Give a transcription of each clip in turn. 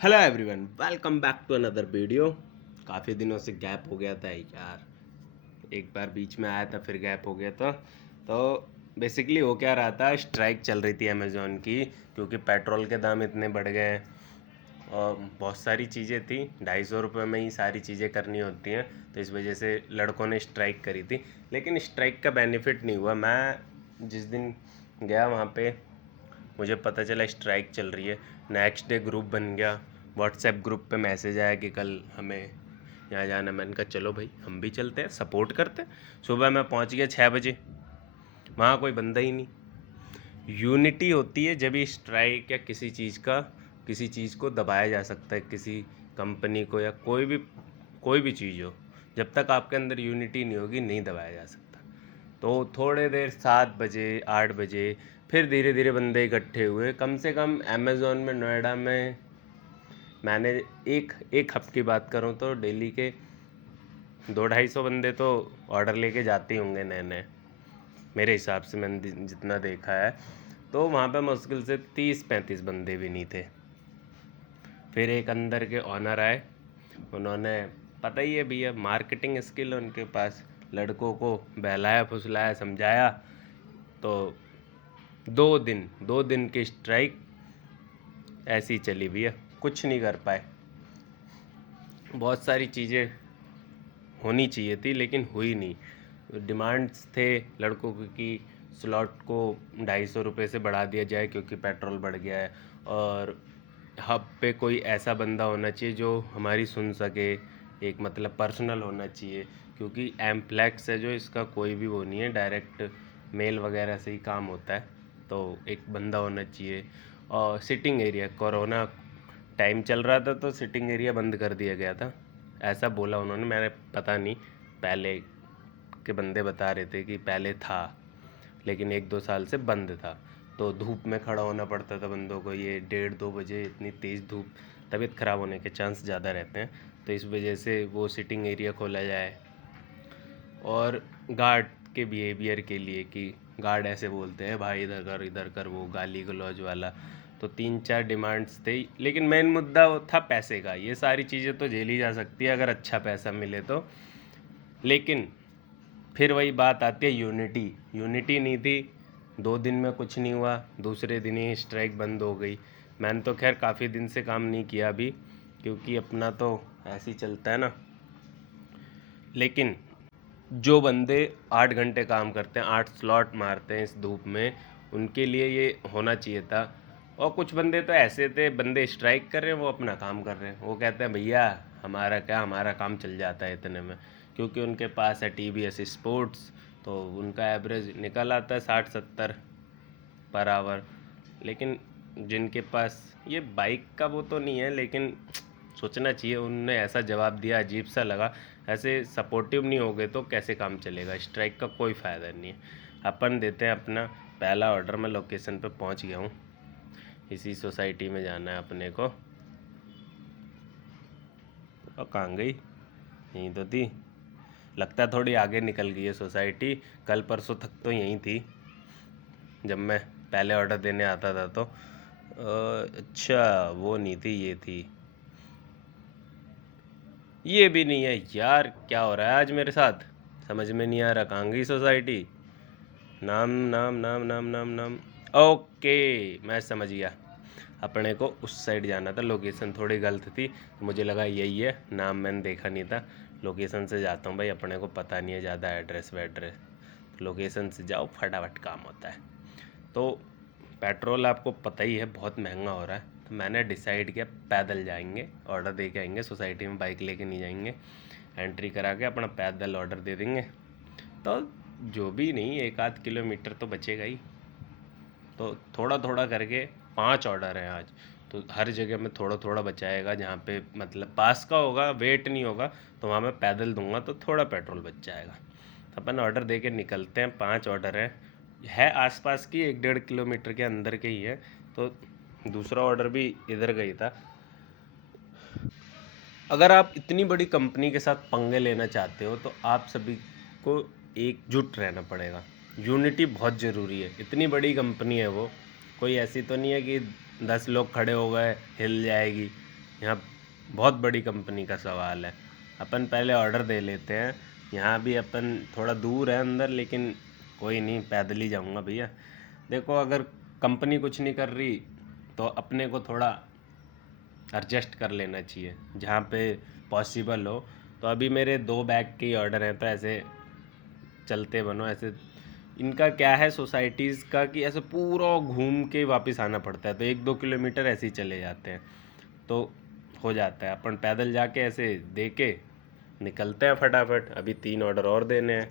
Hello everyone, welcome back to another video. काफ़ी दिनों से गैप हो गया था यार। एक बार बीच में आया था, फिर गैप हो गया था। तो बेसिकली हो क्या रहा था, स्ट्राइक चल रही थी अमेज़ॉन की, क्योंकि पेट्रोल के दाम इतने बढ़ गए हैं और बहुत सारी चीज़ें थी। 250 रुपये में ही सारी चीज़ें करनी होती हैं, तो इस वजह से लड़कों ने स्ट्राइक करी थी। लेकिन स्ट्राइक का बेनिफिट नहीं हुआ। मैं जिस दिन गया वहाँ पे मुझे पता चला स्ट्राइक चल रही है। नेक्स्ट डे ग्रुप बन गया, व्हाट्सएप ग्रुप पे मैसेज आया कि कल हमें यहाँ जाना। मैंने कहा चलो भाई हम भी चलते हैं, सपोर्ट करते हैं। सुबह मैं पहुँच गया 6 बजे, वहाँ कोई बंदा ही नहीं। यूनिटी होती है जब ये स्ट्राइक या किसी चीज़ को दबाया जा सकता है, किसी कंपनी को या कोई भी चीज़ हो। जब तक आपके अंदर यूनिटी नहीं होगी, नहीं दबाया जा सकता। तो थोड़े देर 7 बजे 8 बजे फिर धीरे धीरे बंदे इकट्ठे हुए। कम से कम अमेज़ॉन में नोएडा में मैंने एक हफ्ते की बात करूं तो डेली के 200-250 बंदे तो ऑर्डर लेके जाते ही होंगे नए नए, मेरे हिसाब से मैंने जितना देखा है। तो वहाँ पे मुश्किल से 30-35 बंदे भी नहीं थे। फिर एक अंदर के ऑनर आए, उन्होंने, पता ही है भैया मार्केटिंग स्किल उनके पास, लड़कों को बहलाया फुसलाया समझाया। तो 2 दिन की स्ट्राइक ऐसी चली भैया, कुछ नहीं कर पाए। बहुत सारी चीज़ें होनी चाहिए थी लेकिन हुई नहीं। डिमांड्स थे लड़कों की स्लॉट को 250 रुपये से बढ़ा दिया जाए क्योंकि पेट्रोल बढ़ गया है, और हब पे कोई ऐसा बंदा होना चाहिए जो हमारी सुन सके, एक मतलब पर्सनल होना चाहिए, क्योंकि एम्प्लेक्स है जो, इसका कोई भी वो नहीं है, डायरेक्ट मेल वगैरह से ही काम होता है। तो एक बंदा होना चाहिए। और सिटिंग एरिया, कोरोना टाइम चल रहा था तो सिटिंग एरिया बंद कर दिया गया था, ऐसा बोला उन्होंने। मैंने पता नहीं, पहले के बंदे बता रहे थे कि पहले था लेकिन 1-2 साल से बंद था। तो धूप में खड़ा होना पड़ता था बंदों को, ये 1:30-2 बजे इतनी तेज़ धूप, तबीयत ख़राब होने के चांस ज़्यादा रहते हैं। तो इस वजह से वो सिटिंग एरिया खोला जाए। और गार्ड के बिहेवियर के लिए कि गार्ड ऐसे बोलते हैं भाई इधर कर, वो गाली गलौज वाला। तो 3-4 डिमांड्स थे, लेकिन मेन मुद्दा वो था पैसे का। ये सारी चीज़ें तो झेली जा सकती है अगर अच्छा पैसा मिले तो, लेकिन फिर वही बात आती है, यूनिटी नहीं थी। 2 दिन में कुछ नहीं हुआ, दूसरे दिन ही स्ट्राइक बंद हो गई। मैंने तो खैर काफ़ी दिन से काम नहीं किया अभी, क्योंकि अपना तो ऐसे ही चलता है ना। लेकिन जो बंदे 8 घंटे काम करते हैं, 8 स्लॉट मारते हैं इस धूप में, उनके लिए ये होना चाहिए था। और कुछ बंदे तो ऐसे थे, बंदे स्ट्राइक कर रहे हैं, वो अपना काम कर रहे हैं। वो कहते हैं भैया हमारा क्या, हमारा काम चल जाता है इतने में, क्योंकि उनके पास है TVS स्पोर्ट्स। तो उनका एवरेज निकल आता है 60-70 पर आवर। लेकिन जिनके पास ये बाइक का वो तो नहीं है, लेकिन सोचना चाहिए। उनने ऐसा जवाब दिया, अजीब सा लगा। ऐसे सपोर्टिव नहीं होगे तो कैसे काम चलेगा। स्ट्राइक का कोई फ़ायदा नहीं है। अपन देते हैं अपना पहला ऑर्डर। मैं लोकेशन पे पहुंच गया हूँ, इसी सोसाइटी में जाना है अपने को। और कहाँ गई, यहीं तो थी। लगता है थोड़ी आगे निकल गई है सोसाइटी, कल परसों तक तो यहीं थी जब मैं पहले ऑर्डर देने आता था। तो अच्छा वो नहीं थी, ये थी। ये भी नहीं है यार, क्या हो रहा है आज मेरे साथ, समझ में नहीं आ रहा। कहाँ गई सोसाइटी, नाम नाम नाम नाम नाम नाम ओके, मैं समझ गया। अपने को उस साइड जाना था, लोकेशन थोड़ी गलत थी, तो मुझे लगा यही है, नाम मैंने देखा नहीं था। लोकेशन से जाता हूँ भाई, अपने को पता नहीं है ज़्यादा एड्रेस वैड्रेस। लोकेशन से जाओ, फटाफट काम होता है। तो पेट्रोल आपको पता ही है बहुत महंगा हो रहा है, तो मैंने डिसाइड किया पैदल जाएंगे, ऑर्डर दे के आएंगे। सोसाइटी में बाइक लेके नहीं जाएंगे, एंट्री करा के अपना पैदल ऑर्डर दे देंगे। तो जो भी नहीं, 1-8 किलोमीटर तो बचेगा ही। तो थोड़ा थोड़ा करके 5 ऑर्डर हैं आज, तो हर जगह में थोड़ा थोड़ा बचाएगा। जहाँ पे मतलब पास का होगा, वेट नहीं होगा, तो वहाँ मैं पैदल दूंगा तो थोड़ा पेट्रोल बच जाएगा। तो अपन ऑर्डर दे के निकलते हैं। 5 ऑर्डर है आसपास की, 1-1.5 किलोमीटर के अंदर के ही है। तो दूसरा ऑर्डर भी इधर का ही था। अगर आप इतनी बड़ी कंपनी के साथ पंगे लेना चाहते हो तो आप सभी को एकजुट रहना पड़ेगा। यूनिटी बहुत ज़रूरी है। इतनी बड़ी कंपनी है वो, कोई ऐसी तो नहीं है कि 10 लोग खड़े हो गए हिल जाएगी। यहाँ बहुत बड़ी कंपनी का सवाल है। अपन पहले ऑर्डर दे लेते हैं। यहाँ भी अपन थोड़ा दूर है अंदर, लेकिन कोई नहीं, पैदल ही जाऊँगा भैया। देखो, अगर कंपनी कुछ नहीं कर रही तो अपने को थोड़ा एडजस्ट कर लेना चाहिए जहाँ पे पॉसिबल हो। तो अभी मेरे 2 बैग के ही ऑर्डर हैं, तो ऐसे चलते बनो ऐसे। इनका क्या है सोसाइटीज़ का कि ऐसे पूरा घूम के वापस आना पड़ता है, तो 1-2 किलोमीटर ऐसे ही चले जाते हैं, तो हो जाता है। अपन पैदल जाके ऐसे दे के निकलते हैं फटाफट। अभी 3 ऑर्डर और देने हैं,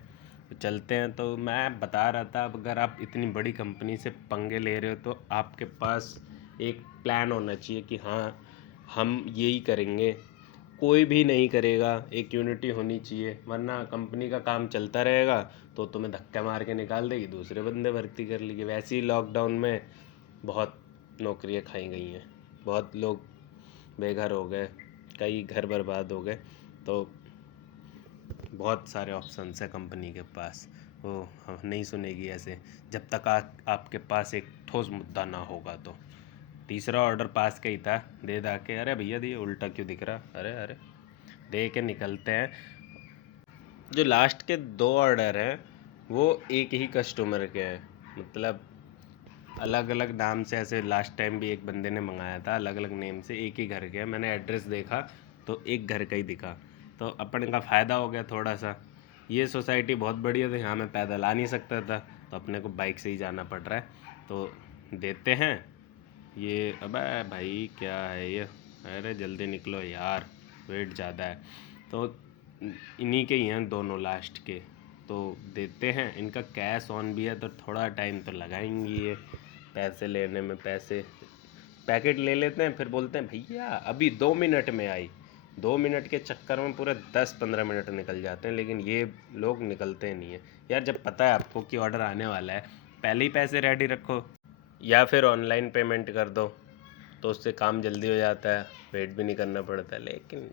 तो चलते हैं। तो मैं बता रहा था, अब अगर आप इतनी बड़ी कंपनी से पंगे ले रहे हो तो आपके पास एक प्लान होना चाहिए कि हाँ, हम यही करेंगे, कोई भी नहीं करेगा। एक यूनिटी होनी चाहिए, वरना कंपनी का काम चलता रहेगा तो तुम्हें धक्का मार के निकाल देगी, दूसरे बंदे भर्ती कर लेगी। वैसे ही लॉकडाउन में बहुत नौकरियां खाई गई हैं, बहुत लोग बेघर हो गए, कई घर बर्बाद हो गए। तो बहुत सारे ऑप्शंस है कंपनी के पास, वो नहीं सुनेगी ऐसे जब तक आपके पास एक ठोस मुद्दा ना होगा। तो तीसरा ऑर्डर पास का ही था, दे दा के, अरे भैया दिए, उल्टा क्यों दिख रहा, अरे अरे, दे के निकलते हैं। जो लास्ट के 2 ऑर्डर हैं वो एक ही कस्टमर के हैं, मतलब अलग अलग नाम से। ऐसे लास्ट टाइम भी एक बंदे ने मंगाया था अलग अलग नेम से, एक ही घर के। मैंने एड्रेस देखा तो एक घर का ही दिखा, तो अपन का फ़ायदा हो गया थोड़ा सा। ये सोसाइटी बहुत बड़ी है, तो यहाँ मैं पैदल आ नहीं सकता था, तो अपने को बाइक से ही जाना पड़ रहा है। तो देते हैं ये। अबे भाई क्या है ये, अरे जल्दी निकलो यार, वेट ज़्यादा है। तो इन्हीं के ही हैं दोनों लास्ट के, तो देते हैं। इनका कैश ऑन भी है, तो थोड़ा टाइम तो लगाएंगी ये पैसे लेने में। पैसे पैकेट ले लेते हैं, फिर बोलते हैं भैया अभी 2 मिनट में आई। 2 मिनट के चक्कर में पूरे 10-15 मिनट निकल जाते हैं, लेकिन ये लोग निकलते नहीं हैं यार। जब पता है आपको कि ऑर्डर आने वाला है, पहले ही पैसे रेडी रखो, या फिर ऑनलाइन पेमेंट कर दो, तो उससे काम जल्दी हो जाता है, वेट भी नहीं करना पड़ता है। लेकिन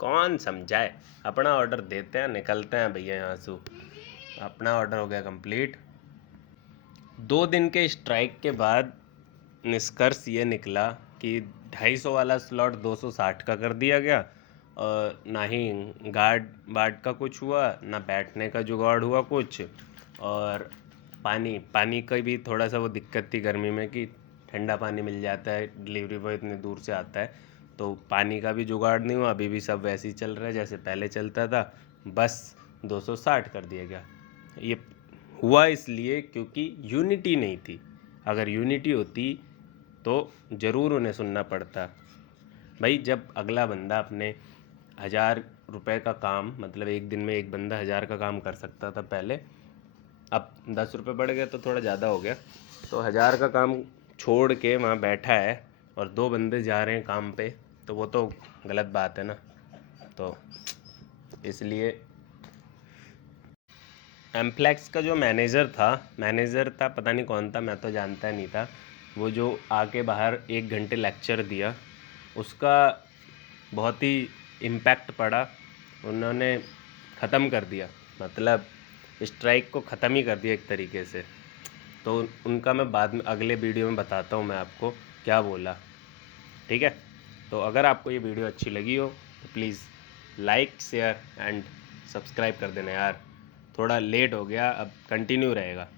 कौन समझाए, अपना ऑर्डर देते हैं, निकलते हैं भैया यहाँ से। अपना ऑर्डर हो गया कंप्लीट। 2 दिन के स्ट्राइक के बाद निष्कर्ष ये निकला कि 250 वाला स्लॉट 260 का कर दिया गया, और ना ही गार्ड वार्ड का कुछ हुआ, ना बैठने का जुगाड़ हुआ कुछ। और पानी का भी थोड़ा सा वो दिक्कत थी गर्मी में कि ठंडा पानी मिल जाता है, डिलीवरी बॉय इतने दूर से आता है, तो पानी का भी जुगाड़ नहीं हुआ। अभी भी सब वैसे ही चल रहा है जैसे पहले चलता था, बस 260 कर दिया गया। ये हुआ इसलिए क्योंकि यूनिटी नहीं थी। अगर यूनिटी होती तो ज़रूर उन्हें सुनना पड़ता। भाई, जब अगला बंदा अपने 1000 रुपये का काम, मतलब एक दिन में एक बंदा 1000 का काम कर सकता था पहले, अब 10 रुपये बढ़ गया तो थोड़ा ज़्यादा हो गया, तो 1000 का काम छोड़ के वहाँ बैठा है और 2 बंदे जा रहे हैं काम पे, तो वो तो गलत बात है ना। तो इसलिए एम्प्लेक्स का जो मैनेजर था, पता नहीं कौन था, मैं तो जानता नहीं था, वो जो आके बाहर 1 घंटे लेक्चर दिया, उसका बहुत ही इम्पैक्ट पड़ा। उन्होंने ख़त्म कर दिया, मतलब स्ट्राइक को ख़त्म ही कर दिया एक तरीके से। तो उनका मैं बाद में अगले वीडियो में बताता हूँ मैं आपको क्या बोला, ठीक है। तो अगर आपको ये वीडियो अच्छी लगी हो तो please like, share and subscribe कर देना यार। थोड़ा लेट हो गया, अब कंटिन्यू रहेगा।